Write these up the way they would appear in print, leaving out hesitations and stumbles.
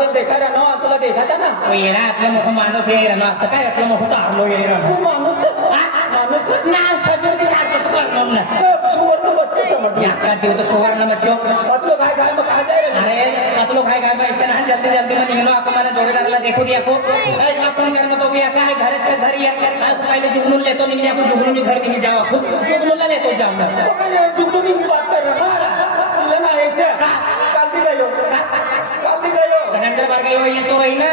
बरोबर देखा रणो तुला देखाता ना येणार आपलं मोठं माणूस हे रणो आता काय आपलं मोठं आलो ये रणो माणूस माणूस ना खजूर के साथ कसं करणार ना सुवर्ण बच्चे समझ या का देव तो सुवर्ण मच्छो मतलब काय काय मग काय जाय अरे मतलब काय काय पैसे ना जल्दी जल्दी में निकलो आप हमारे जोड़ीदारला देखो दिया को अरे अपन घर में तो भी आता है घर से घर ही आज पहले जुगनून ले तो नहीं जाओ जुगनून में घर में नहीं जाओ जुगनून ले तो जाओ जुगनून की बात कर रहा तुला ना ऐसे कालती गयो धनंजय बारगे हो ये तो वही ना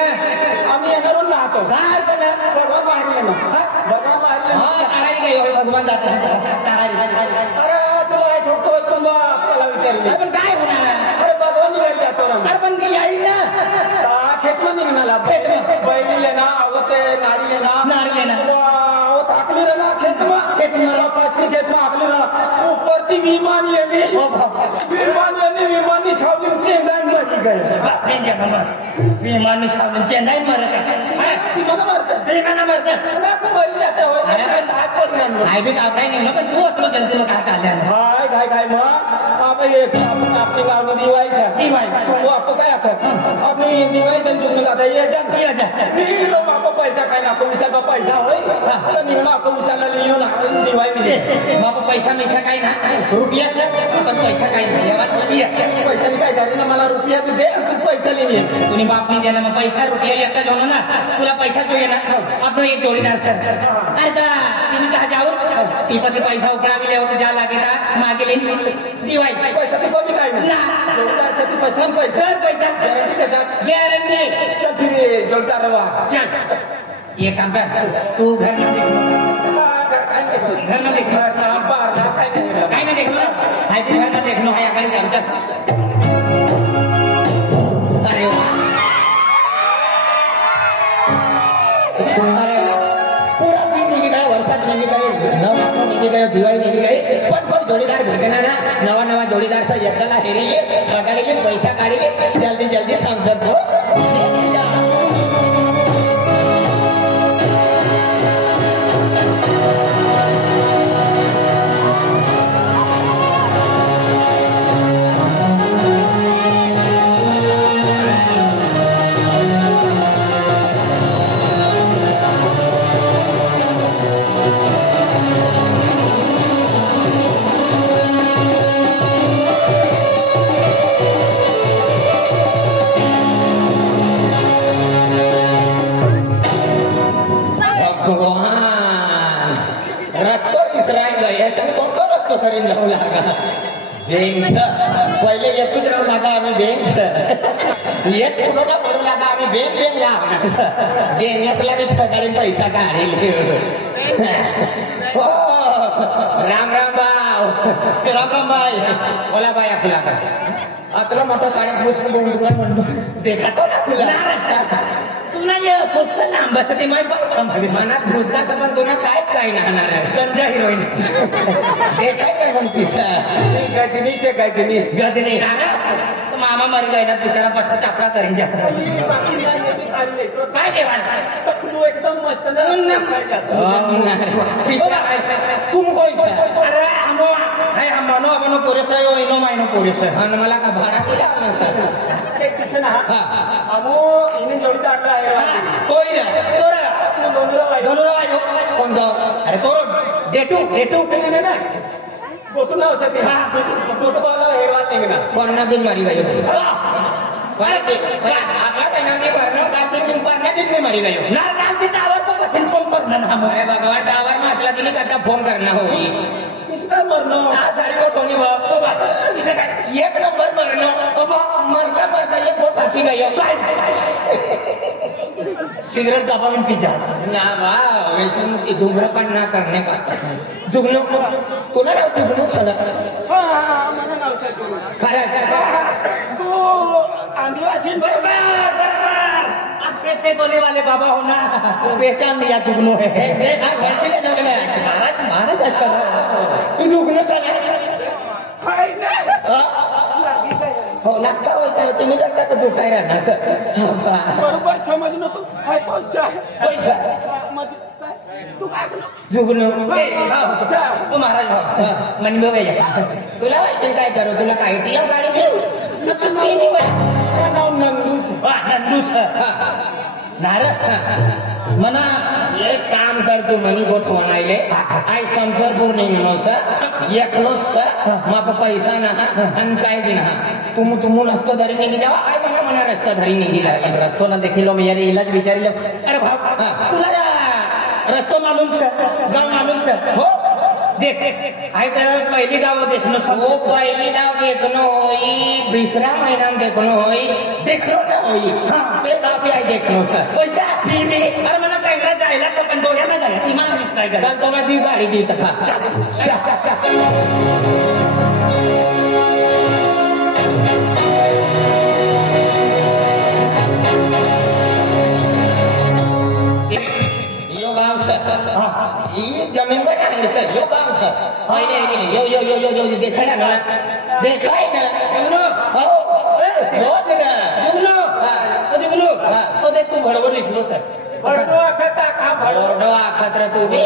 आम्ही येणार ना तो काय पण भगवान मारले ना भगवान मारले हां ताराई गयो भगवान जाता ताराई अरे तुला काय ठोकतो तुला आपल्याला विचारले पण काय होणार अरे भगवान निघाल जातो ना अरे पण की याई ना खेतून निघाला बैलीले ना आवते नाडीले ना आओ थाकली रे ना खेतमा पाचवी खेतमा आकली ना ऊपरती विमान येणे विमानी सावली चेंदाई मरी गए बापरे जन्म विमान सावली चेंदाई मरत आहे ती मला मारतात ते मला मरत ना तू मरी जाते होय काय पडणार नाही बी काय नाही पण तू असलो जल्दी काय काढल्या काय मग आपण एक आपण आपली गाव दिवायच्या दिवाई तू आपण काय आपण आपली दिवायच्या जुगून आता ये जा मी लोक आपण पैसा काय ना आपण विषयाचा पैसा होय तर निघणं आपण विषयाला लिहून दिवाई मी मग पैसा मैसा काय ना रुपया पण पैसा काय नाही पैशाने काय झाले ना मला रुपया तू दे तू पैसा लिहिली तुम्ही बाप नाही द्यायला मग पैसा रुपया येता जाऊ ना तुला पैसा જોઈએ ना आपण एक जोडीदार सर आता तिने कहा जाऊ ती पण पैसा उपरा मिले होते जा लागे था मागे दिवाई पैसा तू कमी काय ना जोडीदारसाठी पैसा गॅरंटी कसा गॅरंटी चल फिर जोडीदार रवा चल ये काम कर तू घर में देख काय ना देखलो ना हाय तू घर में देखलो हाय आगे जाम चल अरे पूरा दिन निघी गया वर्षात निघी गए नवा निघी गए दिवाळी निघी गई पण कोई जोडीदार भेटे ना नवा नवा जोडीदार से एकला हेरिले पगारीले पैसा काढीले जल्दी जल्दी समझत दो पहिले एकच राहू लागा आम्ही बेंच एक पुढोटा पडू लागा आम्ही बेंच लागणार बेंचला मी पगारी पैसा काढेल हो राम राम बाई बोला बाई आपला अतला मोठा साडे पुष्प बोलून म्हणतो देखातो ना तुला तुला ये पुष्प लांबासाठी मनात पुसता समज तुला कायच काय नाहणार गंजा हिरोईन ते काय म्हणतीस गजनी मामा मर गए ना बिचारा पट्टा चापड़ा करेंगे काय देवान तू एकदम मस्त तुम कोई अरे हमो है हमनो हमनो पुरेस है इनो माइनो पुरेस है आणि मला का भाडा केला ना सर ते कसं ना हमो इने जोडीदार आहे कोई तोरा तू दोनरा कोण दो अरे तोरो डेटू केले ना फोटो ना सकते हां फोटो वाला हेवान निघना कोरोना दिन मारी गयो आगला पहिना मी भरनो कालची दिन कोरोना दिन में मरी गयो ना कालची टावर पर बसन फोन करना ना अरे भगवान टावर में असला दिली करता फोन करना होई किसका मरनो ना सारी को टोनी बाप तो बात इसे काय एक नंबर मरनो बाबा मरता ये बहुत थकी गयो सिगरेट दबा में पी जा ना वाह वैसे की धूम्रपान ना करने का जुगनो कोणा नाव जुगनो चला हां मला नाव सांग खरं तू आदिवासी बरोबर आपसे से बोलने वाले बाबा हो ना पहचान लिया जुगनो है घरचे लगले महाराज अच्छा तू जुगनो चला काय ना हो लागता होता तुम्ही जर का तर दुखाय राहणार सर बरोबर समजलं तू काय पैसा तू काय जुगनो तू महाराज मनी बाबा तुला वाटतं काय करू तुला काय ती गाडी घेऊ नाव नंदूस नारळ म्हणा एक काम कर तू मनी गोठ म्हणायले आई संसरपूर निघणोस एकलोस माप पैसा ना आणि काय दिन तुम रस्तो धरी निघी जावा आई म्हणा रस्ता धरी निघी जावा रस्तो ना देखील मी यार इलाज विचारिलो अरे भाऊ तुला रस्तो मालूम गाव मालूम हो देख आई तर पहिली गाव देखनो हो पहिली गाव देखनो होई दुसरा महिना देखनो होई देखलो ना होई ते गाव भी आई देखनो सर पैसा दीदी अरे मला पेंगरा जायला पण डोळ्याला जायला इमान मिस नाही करा तो माझी गाडी दी तका ये जमीन पर है सर यो काम सर नहीं यो देखा है ना हो रोज ना जुगलो तो देख तू भड़बड़ लिखलो सर भड़डो खाता का भड़डो खतरा तू भी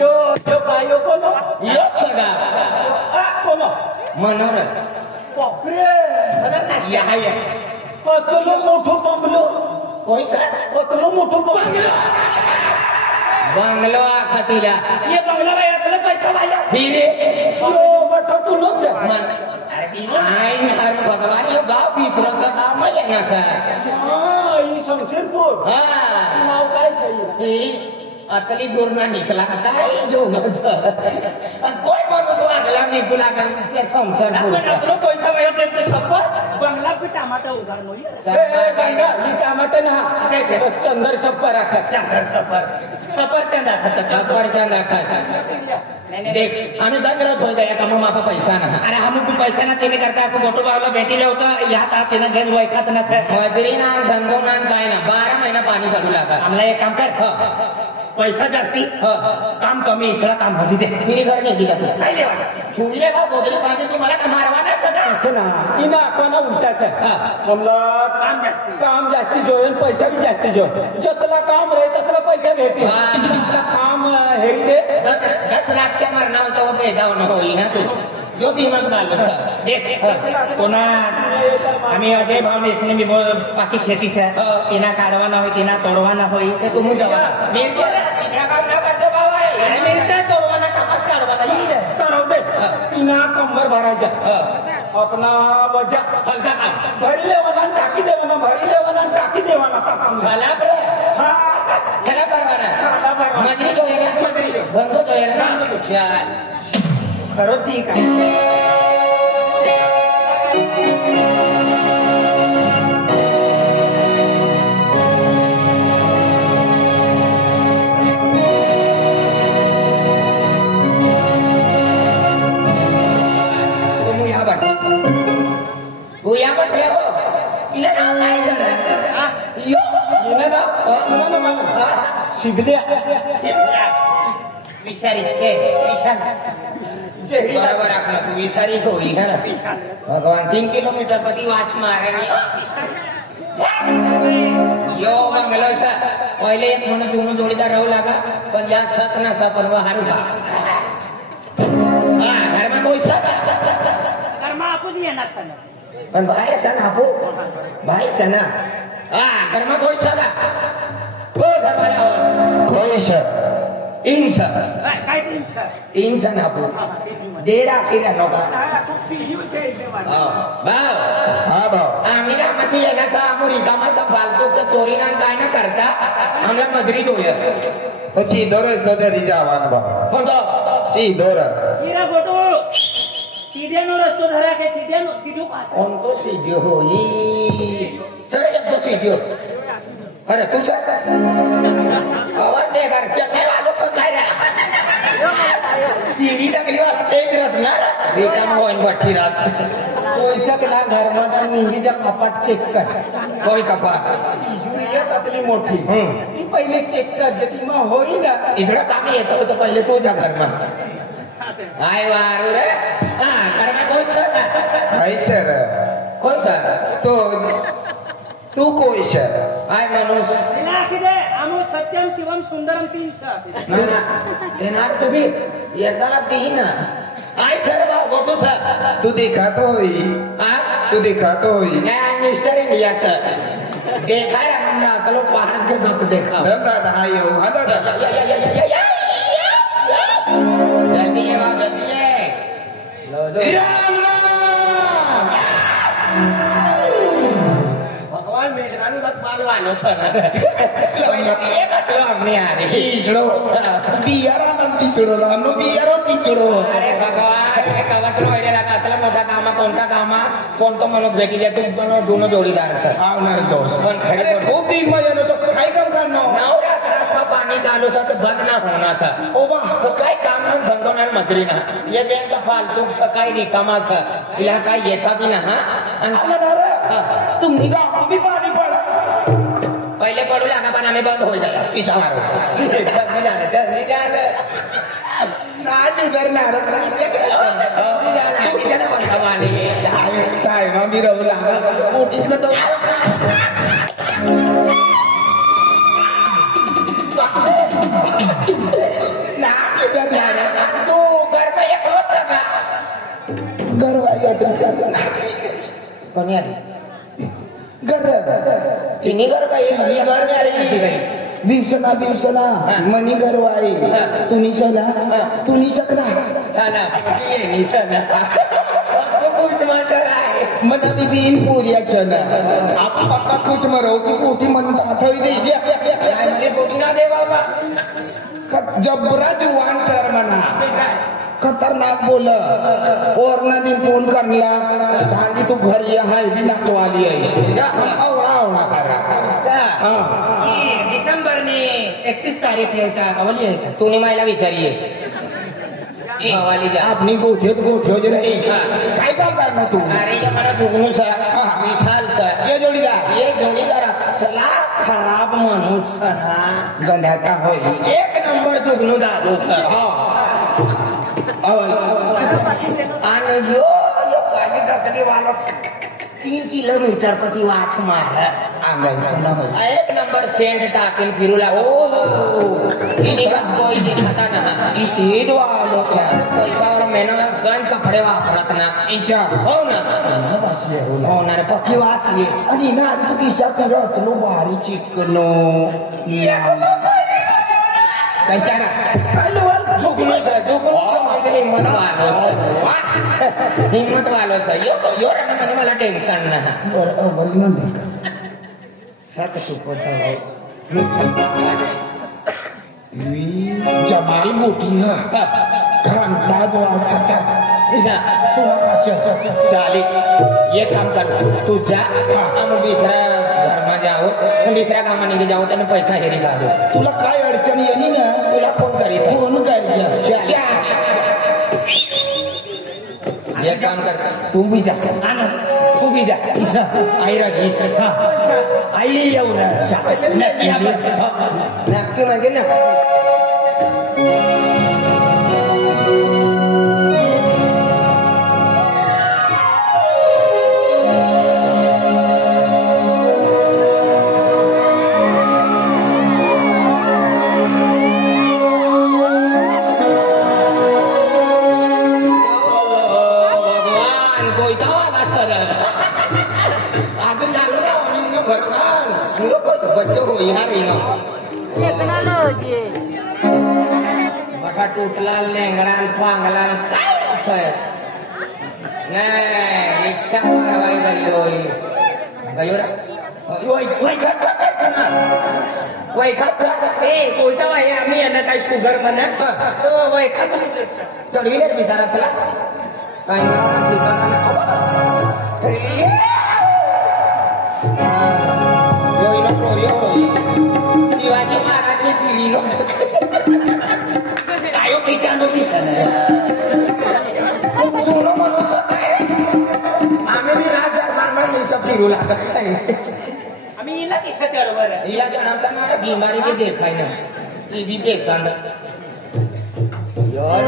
यो बायो कोनो यो सगा कोनो मनोरथ बापरे मदर यहाँ है कतलो मोठो बंगलो पैसा कतलो मोठो बंगलो खतीला ये बंगला यातला पैसा वाया धीरे ओ बठो तू नो छे आई हर भगवान यो गाव बिसरो सा नाम आहे ना सर हां ई शमशेरपूर हां नाव काय छे अतली गुरना निकला काय जो सर कोई माणूस वागला निकला का ते शमशेरपूर आपलो पैसा वाया ते सप्पा बंगला पे टमाटर उधार नोई बंगला टमाटर ना कैसे चंदर सप्पा रखा चंदर सफरचंद देख आम्ही जागरत हो गया का मापा पैसा ना अरे हम पैसा ना तेने करता आपको मोटो बाबा बेटी होता यहाँ था तेना घेन वैखात ना सर मजुरी ना धंधो ना काय ना 12 महिना पाणी काढू लागा आम्हाला एक काम कर पैसा जास्ती काम कमी इसला काम होती दे फिर घर नहीं दिया काय लेवा सुविले का बोतले पाणी तुम्हाला का मारवाना सदा असं ना इना कोणा उलटा सर हमला काम जास्ती जोयन पैसा भी जास्ती जो जतला काम रहे ततला पैसा भेटी काम हेरी दे 10 लाख से मरना हो तो पैदा होना होई ना तू जो दिमाग डाल बस देख कोना आम्ही अजय भाव इसने भी बाकी खेती से इना काढवाना होई तिना तोडवाना होई ते तुम जावा मिळते इना काम ना करतो बाबा अरे मिळते तोडवाना कापास काढवाना ही रे तरवते इना कंबर भरायचा अपना बजा हलका काम भरी लेवाना टाकी देवाना भरी लेवाना टाकी देवाना काम झाला बरे हां चला परवाना साला परवाना मजरी होएगा मजरी धंदो होएगा खरो ठीक आहे Buya apa dia kok? Ini apa ini? Ah, yo, ini dah. Mana mana? Siblia. विषारी बराबर आपला विषारी होई है ना भगवान 3 किलोमीटर प्रति वास मारे यो बंगलो सा पहिले एक म्हणून दोन जोडीदार राहू लागा पण या सत ना सा पण हारू बा घर में कोई सा घर में आपू दिया ना सा पण बाहेर सा ना आपू बाहेर सा ना घर में कोई सा ओ घर वाला कोई सा इंसान काय इंसान आपू डेरा किरा नोका आम्ही मध्ये येणार आम्ही कामाचा फालतूचा चोरी ना काय ना करता आम्हाला मजरी दोया પછી દોરો દોરી જવાનું બા કોણતો જી દોરા હીરા ગોટો सीढ़ियानो रस्तो धरा के सीढ़ियों पास उनको सीढ़ियों होई चढ़ जब तो सीढ़ियों अरे तू सर आवाज दे कर चलने वालों को कह रहा सीढ़ी लगली वाला तेज रत्ना बेटा मोहन भट्टी रात पैसा के ना घर में निंगी जब कपाट चेक कर कोई कपाट इजुरिया ततली मोठी ती पहिले चेक कर देती मग होई ना इकडे काम येतो तो पहिले तो जा घर में आय वारू रे घर में कोई सर आई सर कोई सर तो तू कोई सर आय मनुष्य इना किदे आमो सत्यम शिवम सुंदरम तीन सर ना देना तो भी ये दाना तीन आय सर गोटू सर तू देखा तो होई हां तू देखा तो होई मैं मिस्टर इंडिया सर देखा है हमरा कलो पहाड़ के दुख देखा दादा हायो हां दादा जल्दी है बाबा जल्दी है लो लो भगवान मेघरानु बात मालवानो सर ये कटलो हमने आ रही तीचड़ो बियारा मन तीचड़ो नो बियारो तीचड़ो अरे भगवान ये कवच रो इले लगा असला मोठा कामा कोणता कामा कोणतो मनोज भेटी जातो पण दोनों जोडीदार सर आवणार दोस्त पण खरे खूप दिन मजा तो काय काम करणार नवरात्रात का पाणी चालू सा तर बंद ना होणार सा ओ बा तो काय काम ना बंद होणार मंत्री ना ये बँक फालतू सकाळी रिकामा सा तिला काय येता बी ना हा तुम्ही का अभी पाणी पडा पहिले पडू लागा पण आम्ही बंद होईल झाला इशारा नाच करणार चाय ना मी रहू लागला मोठीच तो नाच करणार तू घर में एक होता का गरवाई कोणी आली गर तिन्ही घर का एक मी घर में आली दिवसना मनी गरवाई तुनी शकना झाला ये निशाना तो कुछ मास्टर आहे मना बीबीन पूरी अक्षण आप पक्का कुछ मरो की कोटी मन थई दे મને બોટી ના દે બાબા जबरा जुवान सर मना खतरनाक बोल और ना दिन फोन करला भाली तू घरी आहे बी नाचवाली आहे आवडा करा એ ડિસેમ્બર ની 31 તારીખ છે આવલી आहे का तूने मला विचारिये हवाली जा आपनी गोठ्यात जे रे काय काम करणार तू अरे ये मला दुगणू सा विशाल सा ये जोडीदार ये जोडीदार चला ખરાબ માણસ ના गंध्याचा होय एक नंबर दुगणू दादू सा आणि यो यो काजी टाकली वालो 3 किलोमीटर प्रति वाच मार एक नंबर सेंट टाकेल फिरू लागो तिने का कोई दिखता ना स्पीड वालो पैशावर मेहनत गण कपडे वापरत ना ईशा हो ना हो ना रे पक्की वाचली आणि ना तू किशा करत लो भारी चिकनो कैचारा हिम्मत वालो सा यो म्हणजे मला टेन्शन ना जमाल मोठी हा घंटा दो चालेल ये काम कर तू जा आम्ही दुसऱ्या धर्मा जाऊ दुसऱ्या कामाने जाऊ त्याने पैसा हेरी काढू तुला काय अडचण येईल ना तुला फोन करी फोन करायचा ये काम कर तू भी जा तू भी जा आई राजी आई येऊ ना नक्की म्हणजे ना बच्चों को यहाँ रही टेक्नोलॉजी बटा टूटला लेंगड़ा पांगला रिक्शा मारवाई गई वही खर्चा ए कोयता आहे आम्ही यांना काय शुगर म्हणत तो वय खात चढवी रे बिचारा चला शिवाजी महाराजने दिली काय पैशानो आम्ही बी राजा मारणार नाही सब फिरू लागत नाही आम्ही हिला किसा चढवर हिला जणांचा मला बिमारी भी देखाय ना ती भी पेशंट योर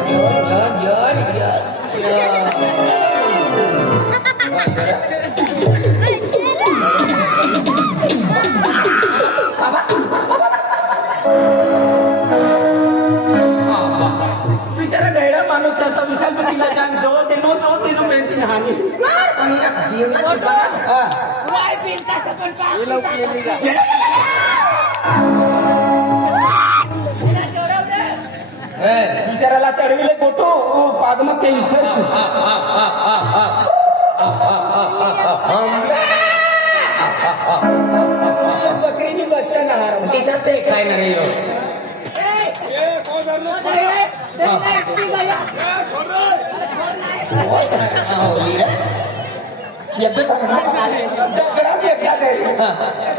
बिचारा गैडा माणूस आता विशाल पतीला जाण जो ते नो मेहनती हानी आणि जीव बिनता सकन पा विचारायला चढविले गोटो पागमग के ईश्वर बकरीनी बच्चा नहार त्याच्यात ते काय नाही हो.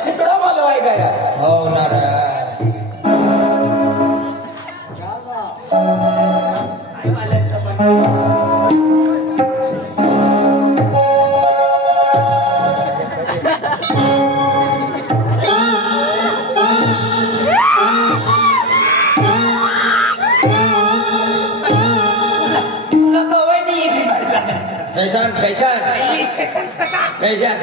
तिकडं मला वाय काय हो नाराय कैसान कैसान कैसान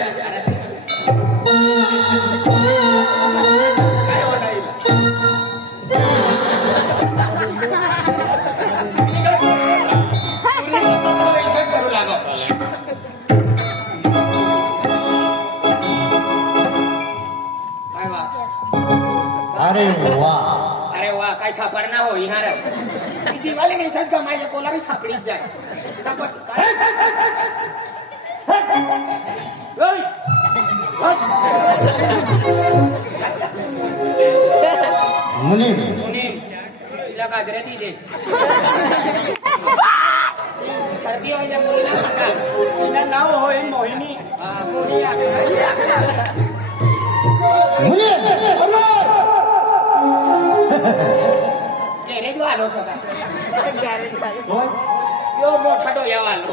अरे वाह अरे वा काय सापडणार हो इहार दिवाळी नाही का माझ्या कोलारी सापडीत जाय मुनी तिला गाजऱ्या दे सर्दी व्हायच्या मुलीला सांगा तिचं नाव होईल मोहिनी मुनी गॅरेज वालो सगळा यो मोठा डोया वालो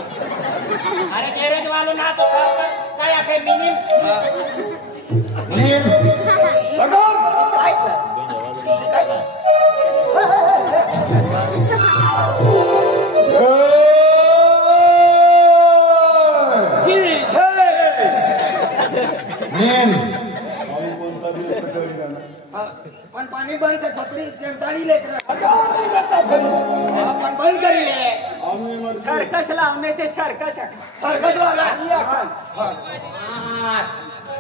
अरे गॅरेज वालो ना तो काय आहे मिनिम काय सर पण पाणी बंद छत्री चिमटाळी लेकर पण बंद करिए सर्कस लावने से सर्कस सर्कस वाला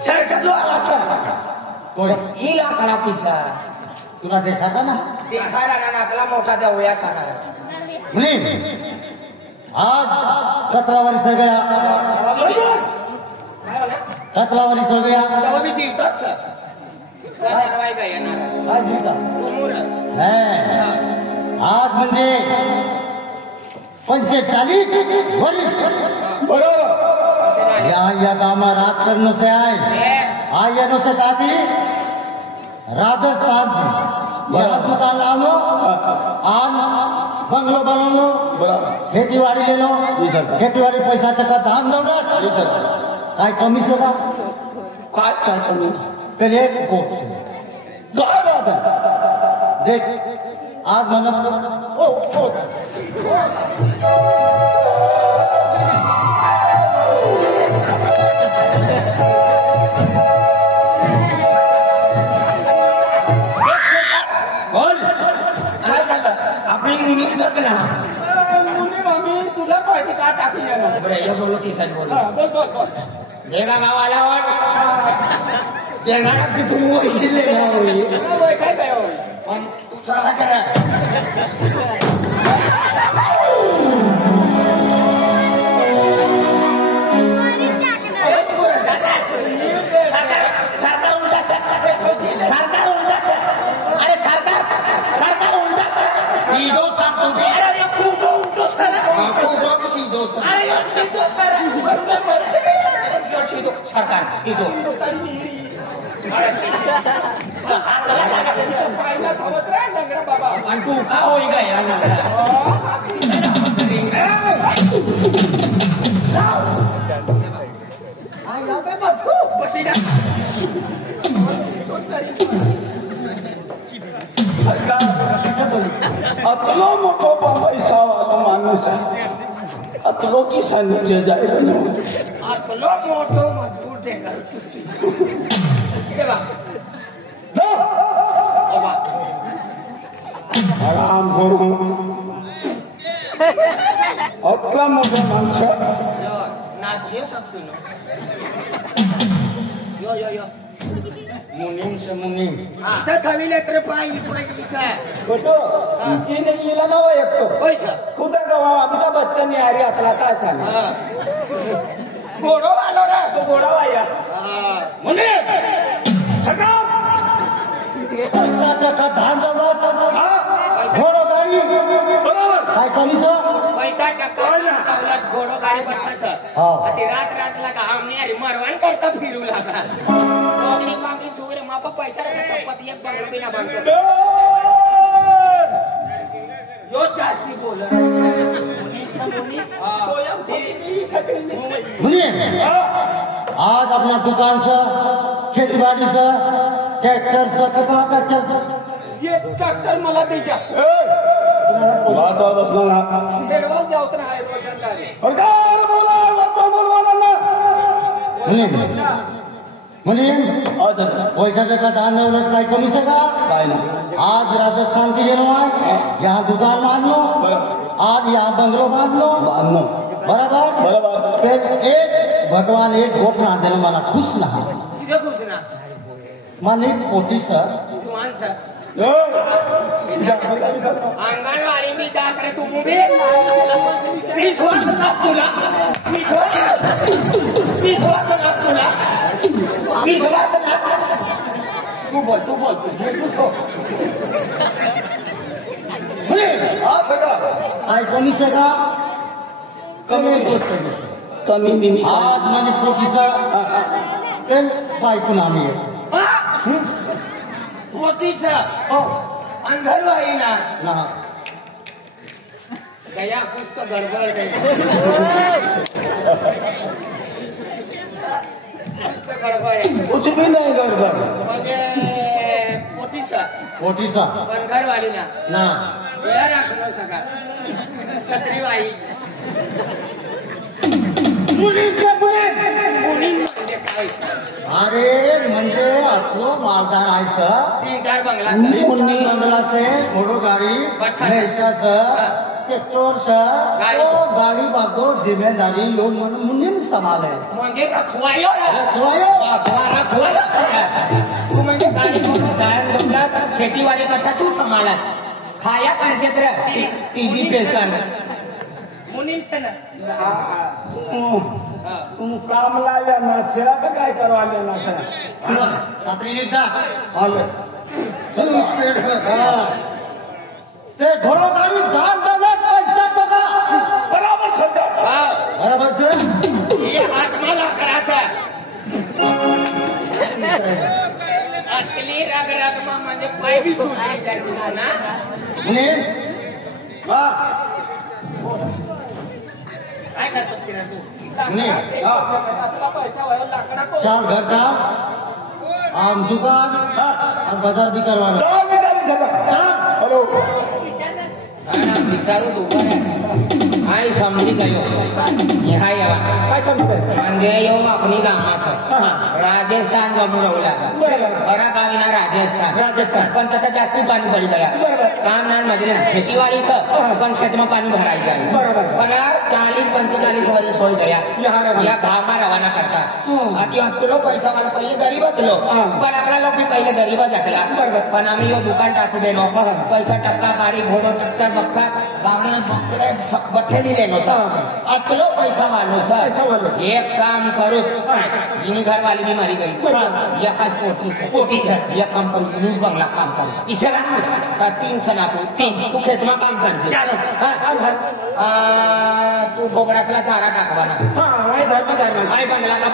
सरकत वाला सर हिला करा तिचा तुला देखा था ना देखा राणा नाकला मोठा जाऊया सांगा मुनी आज 17 वर्ष हो गया 17 वर्ष हो गया तेव्हा मी जीवतात सर काय काय येणार आज जीता आज म्हणजे 45 वर्ष बरोबर या गामा रात करने से आए आयनों से कहा थी राजस्थान थी बड़ा दुकान ला लो आन बंगलो बना लो खेती बाड़ी ले लो खेती बाड़ी पैसा टका धान दौलत काय कमी से का काय काय कमी फिर एक कोट से काय बात है देख आज मतलब ओ आपली मुली ना मुली मम्मी तुला पाहिजे का टाकी बरं या बोलू ती साली बोलू बोल बोल बोल देगा गावाला वाट देगा ना तिथून मोही दिले ना होई काय काय होय पण चला करा सरकार इथं आणि तू का होई काय अतलो मोठो पैसा वाला माणूस अतलो की सांगितले जायला अतलो मोठो मजबूर देगा आराम करू अतला मोठा माणूस नाच घेऊ शकतो ना यो यो यो मुनीम से मुनीम इसा थवीले तर पाई इसा छोटो इन इला नव एकतो पैसा खुदा गवा अमिताभ बच्चन ने आरी असला का सांग घोडो आलो रे तो घोडा वाया मुनीम सरकार पैसा का धान दौलत घोड़ो गाड़ी बरोबर काय कमी सर पैसा टक्का दौलत घोडो गाडी बठास अति रात रातला का आमने अरे मरवान करता फिरू लागा ओगनी मांगी चोरे मापा पैसा रे संपत्ती एक बंगलो बिना बांधतो यो जास्ती बोल मुनीम आज अपना दुकान से खेती बाड़ी से ट्रैक्टर से कचरा ट्रैक्टर से ये ट्रॅक्टर मला द्यायचा हेडवाल जावत ना आहे रोजंदारी सरकार बोला वतो बोलवाना ना मुनीम मुनीम पैसा का दान दौलत काय कमी से का आज राजस्थान की जेल है यहाँ दुकान मान लो आज यहाँ बंगलो बांध लो बराबर फिर एक भगवान एक वोट ना देना मला खुश ना तुझे खुश ना माने पोटी सर जुआन सर अंगणवाडी मी जात रे तू मुबे विश्वास ना तुला विश्वास ना तुला तू बोल काय कमी से का कमी बिमी आज माने पोटी सर बायको नामी आहे मोठीचा अंधरवाई ना गया कुछ तो गड़बड़ है कुछ तो गड़बड़ है कुछ भी नहीं गड़बड़ म्हणजे पोटीसा पण घरवाली ना या राखलो सका छत्रीवाई मुली म्हणजे काय अरे म्हणजे आपलं मालदार आहे सर 3-4 बंगला बंगला से घोड़ो गाड़ी भैंसा से ट्रैक्टर से गाड़ी बागो जिम्मेदारी लोग मुनीम संभाले म्हणजे रखवायो रखवायो तू म्हणजे गाडी बंगला खेतीवाडी करता तू संभाळा खाया पाहिजेत रे टीव्ही पेशन मुनीम तुम काम लाया ना छेड़ा तो काय करवा लेना छे छात्री लिखा और ते घोड़ो गाड़ी दान दौलत पैसा टका बराबर छे बराबर से ये हाथ मला कराचा अतली रग म्हणजे पाय बी सुटली जाईल ना मुनीम काय करतो किरण तू पैसा वाला लाकडा को चार घर का आम दुकान और बाजार भी करवाना हेलो विचारू दुकान आई समजी गयो यहाँ यावा काय समजते म्हणजे येऊ आपली गावाचं राजस्थान गमू राहू बरा गावीना राजस्थान पण त्याचा जास्ती पाणी पडी गया काम नाही म्हणजे खेतीवाडीचं पण खेतમાં पाणी भराई જાય पण 40-45 वर्ष होई गया या गावाમાં रवाना करता आधी अतलो पैसा वाला पहिले गरीबच लो पण आपला लोक पहिले गरीबच असला पण आम्ही यो दुकान टाकू देलो पैसा टक्का गाडी घोडो टक्का बक्का गावना बठे दिलेलो अतलो पैसा वालो सर एक काम करो जिनी घर वाली भी मरी गई या पोती से या काम करो जिनी बंगला काम करो इशारा का 3 सना को 3 तू खेत में काम कर चलो तू बोगडासला चारा टाकवाना हां आई बंगला का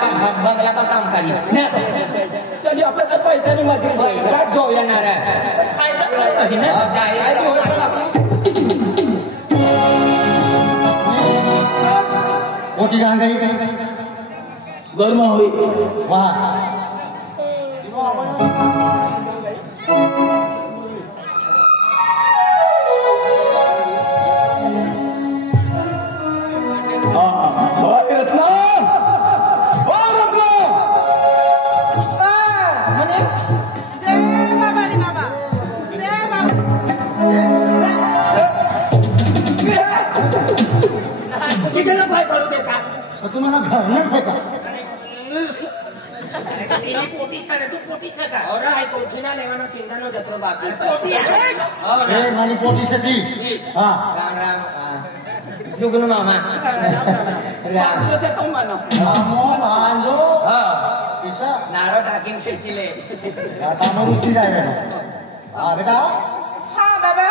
काम करी चलिए आपल्या पैसा नाही माझी पैसा जो येणार पोटी कहाँ गई गर्मा हुई वहाँ कितीला पाय पडू देता तुम्हाला घर नच आहे का तिने पोटी सर तू पोटी सर का और आई कोठीना लेवानो सिंधानो जत्रो बाकी पोटी आहे और ए मानी पोटी सती हां राम राम जुगनू मामा राम से तुम मानो मामो भांजो हां पिसा नारो टाकिंग खेचीले आता मरुसी जाए हां बेटा हां बाबा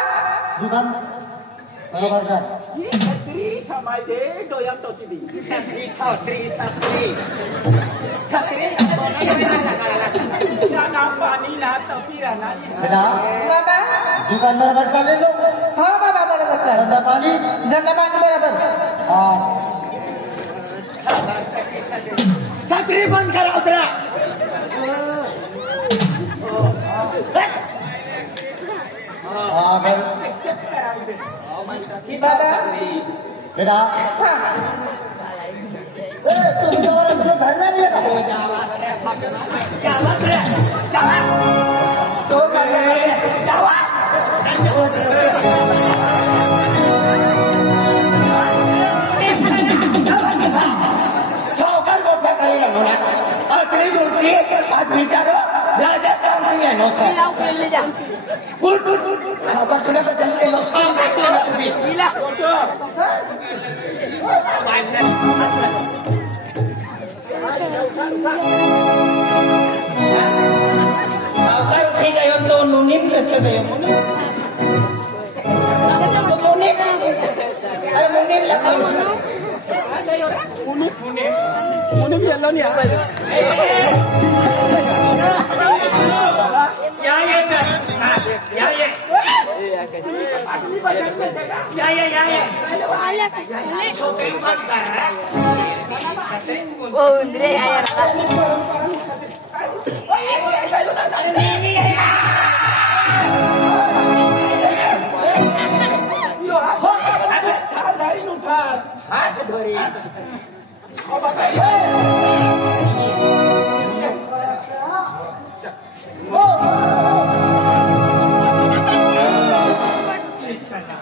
दुकान बरोबर का ही छत्री समाय दे डोयम टोची दी छत्री ना पानी ना तपीरा ना बेटा बाबा दुकानदार बच्चा ले लो हां बाबा बराबर सर धंधा पानी बराबर हां छत्री बंद करा उतरा हां भाई बाबा बेटा ए तुम जवान जो घर में नहीं है तो जावा चौकल मोठा करेगा नोना अतरी बोलती है आज बिचारो राजस्थान की है नो सर ले जा गुड चौकल तूने बदल के नो सर बच्चे ना भी लीला चौकल उठी गई तो नुनिम कैसे गई मुनिम अरे मुनिम लगा मुने भी अल्लाह नहीं आवे या ये छोटे बंद कर रहा ओ इंद्रे आया हाथ धरी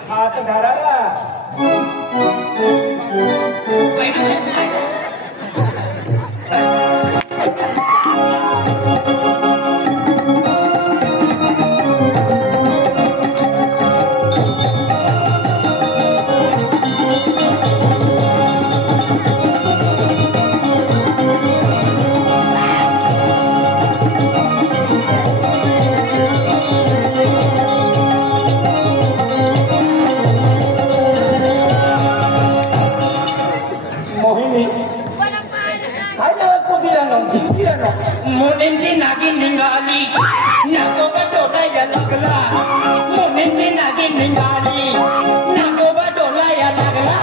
हाथ धरा मुनिमची नागिन निघाली नागोबा डोलाया लागला मुनिमची नागिन निघाली नागोबा डोलाया लागला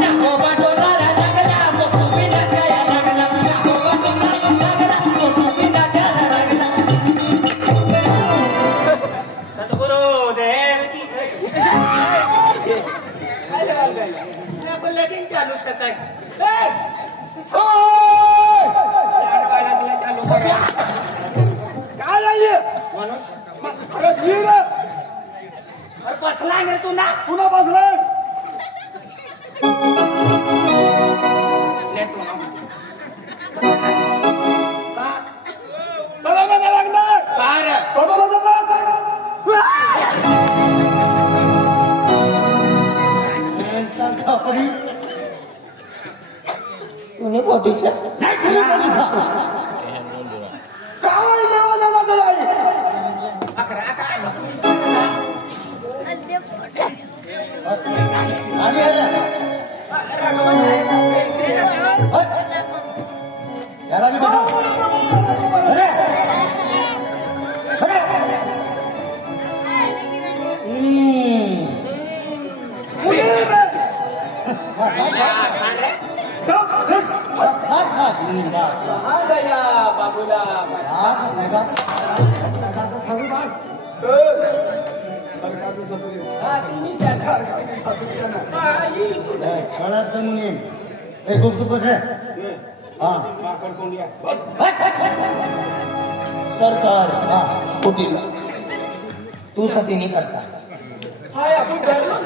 नागोबा डोलाया लागला मोठुबी नाचाया लागला नागोबा डोलाया लागला मोठुबी नाचाया लागला सतगुरु देव की आपण लगीन चालू शकाय चालू करा काय आहे अरे वीर और बसला रे तू ना पुन्हा बसलाय ले तू ना मला नाही लागणार बाहेर कोणाला जमणार तूने पोटी से नाही तुम्ही पोलिस काय देवाला लागलाय आली आहे याला भी बता अरे अरे हा गया बाबूला हा तिन्ही चार सरकार पोटीला तू सती नहीं करता हाय आपण घरून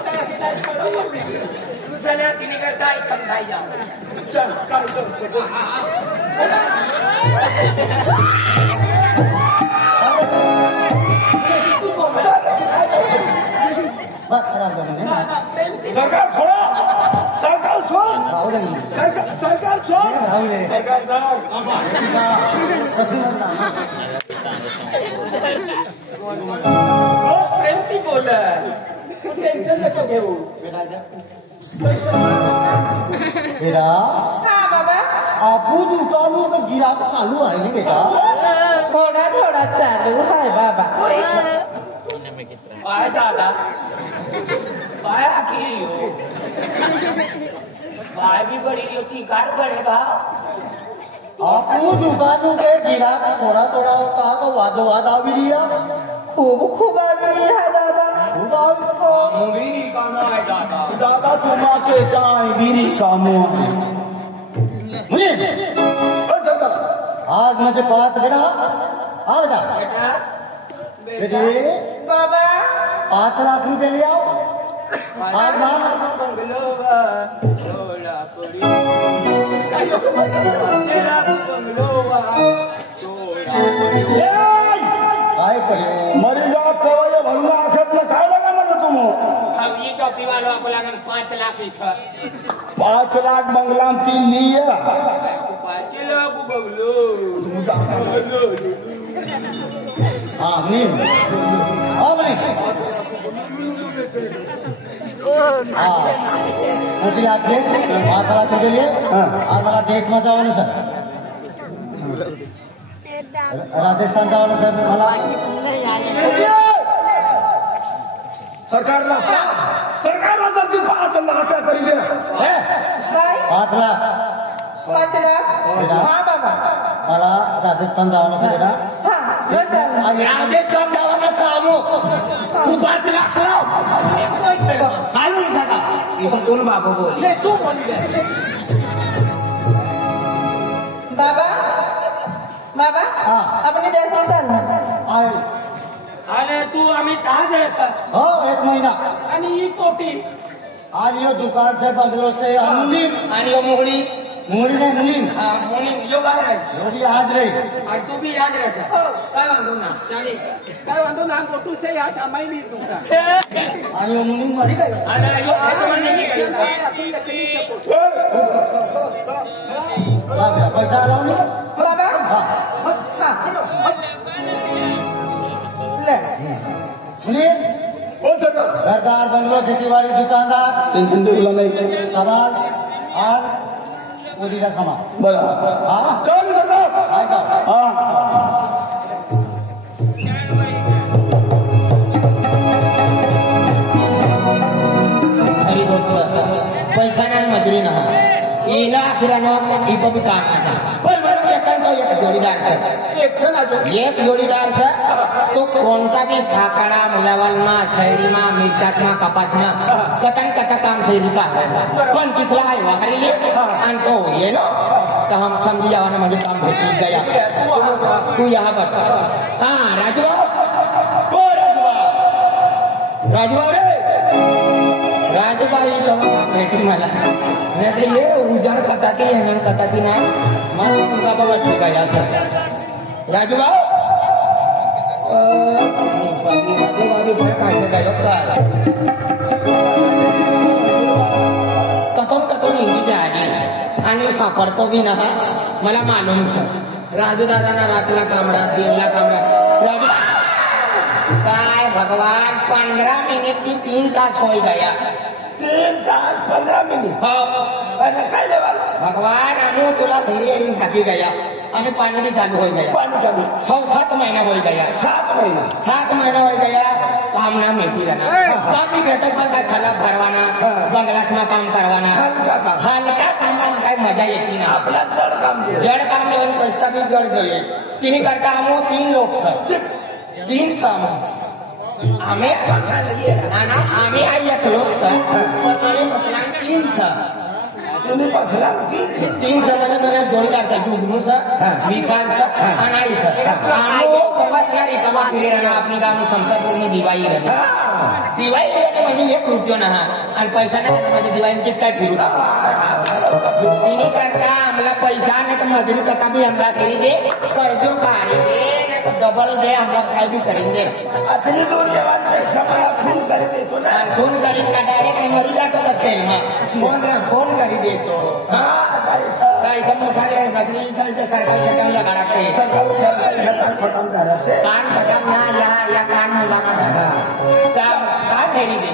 तू झाल्या तिने करता छंदाई जाऊ चल काय करतो सरकार थोडा सरकार सोड सरकार सोड सरकार प्रेमची बोल टेन्शन नको घेऊ आपू दुकान में गिराक चालू आहे ना बेटा थोडा थोडा चालू आहे बाबा पाय दादा पाय आखी हो पाय भी बड़ी हो चिकार पड़ेगा आपू दुकान के गिराक थोड़ा थोड़ा होता तो वाद वाद आवी लिया खूप खूप आवडली आहे दादा दादा तुम्हा के काय विरी कामो आज मुझे बात बेटा हाँ बेटा बेटे बाबा 5 लाख रुपए ले आओ आज मरी जाओ कवय भंगा आखतलं काय बघा ना तुम ये टोपी वालों को लगन 5 लाख 5 लाख बंगला 3 लिए 5 लाख बंगलो हाँ नीम हाँ बनी हाँ मोठी आपले 5 लाख के लिए आम्हाला देश में जावं सर राजस्थान जावं सर मला सरकारला जर 5 लाख करी दे 5 लाख 5 लाख हा बाबा मला राजस्थान जावं बेटा हा राजस्थान जावाना सामो तू 5 लाख लाव मालूम सका इसम दोन बाबू बोल ले तू बोल दे बाबा बाबा अपने देश में चलना आणि तू आम्ही 10 दिवस हो 1 महीना आणि ही पोटी आज यो दुकान से बंगलो से मुलीम आणि यो मोहळी मुली नाही मुलीम मोहळी यो बाहेर आहे एवढी आज रे आणि तू बी याद राहा काय म्हणतो ना चालेल काय म्हणतो ना पोटू से या सामाईली तुमचा आणि यो मुलीम मध्ये काय आणि यो पैसा लावून बाबा हा ले मुलीम हो सरकार घरदार बंगलो खेतीवाड़ी दुकानदार टेन्शन देऊला नाही सामान और पूरी का सामान बरं हाँ चल सरकार आएगा हा तरी बोल पैसा ना मजुरी ना इला फिरानो इको भी काम ना पण मला एकांचा एक जोडीदार सर एक जोडीदार सर तो कोणता भी साकडा मुलावालमा शैलीमा मिरचातमा कपासमा कटन कटा काम थैली पाहला पण किसला आहे वाकलेली आणि तो ये ना तर हम समझी जावाना म्हणजे काम भेट गया तू यहाँ पर हाँ राजूभाऊ रे राजूबाई तेव्हा भेटली मला नाही ये उजाड कटाती हेमन कटाती नाही मग तुझा बाबा ठीक आहे असं राजूभाऊ कथम हिंदी आली आणि सापडतो बी ना मला मालूम सर राजू दादा ना रातला कामडा दिलला कामडा राजू काय भगवान 15 मिनिट की 3 तास हो गया 3 तास 15 मिनिट हो काय लेवाल भगवान आम्ही तुला घरी येऊन थाकी गया आम्ही पाणी भी चालू हो गया पाणी चालू 6-7 महीना हो गया 7 महीना 7 महीना हो गया काम ना मेथी रहना बाकी भेटक पण काय छाला भरवाना बंगलात ना काम करवाना हलका काम काय मजा येते ना आपला जड काम देऊन पैसा भी जड जाईल तिने करता आम्ही 3 लोक सर 3 साम आम्ही आई एक लोक सर पत्नी पत्नी 3 सर तुम्ही पखला 3 जणांना मला जोडीदार सर जुगनू सर विशाल सर अनाई सर आम्ही बसणार एका फिरायला आपली गावी संसारपूर्ण दिवाळी राहिली दिवाळी म्हणजे 1 रुपया ना आणि पैसा नाही म्हणजे दिवाळीचीच काय फिरू तिने करता आम्हाला पैसा नाही तर मजुरी कसा भी आम्हाला करी दे कर्जो काढी दे नाही तर डबल दे आम्हाला काय भी करीन दे अतनी दोन जेवण पैसा मला फोन करी देतो ना फोन करीन का डायरेक्ट मरी जातो असेल मग फोन करी देतो पैसा मोठा सरकार ठेवला काढते कान खटाम ना या कान मुला काय फेरी दे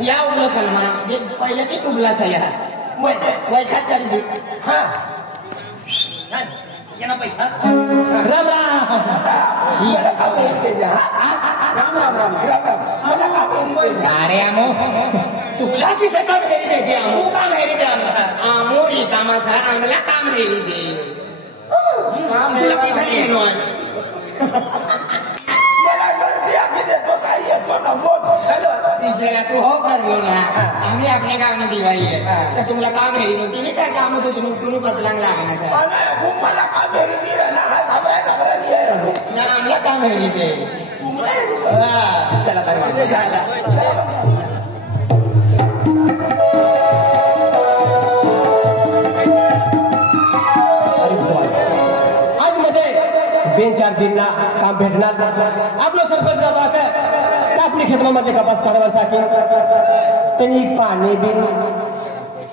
या उगला सलमा पहिलं ते उगला सया वैखात करी दे ना पैसा राम राम मला का बोलते जा राम राम राम राम राम मला का बोलते अरे आमो तुला तिथे काम हेरी द्यायचे आमो काम हेरी द्या आमो रिकामाचा आम्हाला काम हेरी दे तुला पैसा येणार मला गर्दी आम्ही देतो काही येतो ना फोन तिचे तू हो करलो ना आम्ही आपल्या गावाने दिवाळी आहे तर तुम्हाला काम हेरी दे तिने काय काम होतं तुम्ही बदलांग लागण्याचं मला का मेरी नीर ना घबरा नाही आहे ना आम्हाला काम हेरी दे चला बरं झाला आज मध्ये 2-4 दिनला काम भेटणार आपलं सरपंच बाबा कापणी क्षेत्रामध्ये कपास काढवासाठी त्यांनी पाणी बी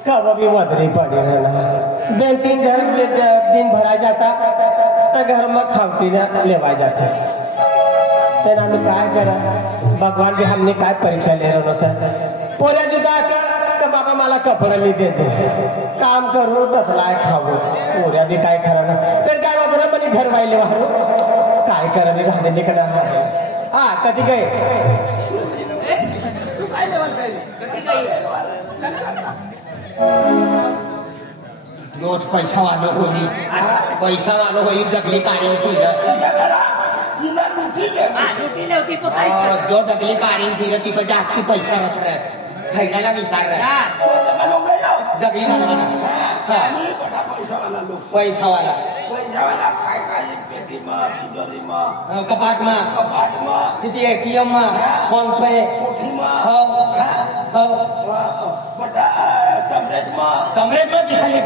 कवा भी मदरी पड़ी रहना 2-3 घर दिन भरा जाता तो घर में खावती लेवा जाते तेना आम्ही काय करा भगवान भी हमने काय परीक्षा ले रहे सर पोऱ्या जुदा का बाबा मला कपडा मी देते काम करू तसलाय खाऊ पोऱ्या बी काय करा ना तर काय बाबा पण घर वाहिले वाहरू काय करा मी घालेले का हा कधी काय रोज पैसा वालो होई जगली काढी होती जो जगली काढी होती तिकडे जास्ती पैसा होत खैनाला विचारला जगली पैसावाला काय काय पेटी मा तिजोरी मा कपाट मा किती ATM मा फोन पे कोठी मा हो हो बटा कमरेट मा कमरेट मा दिसाली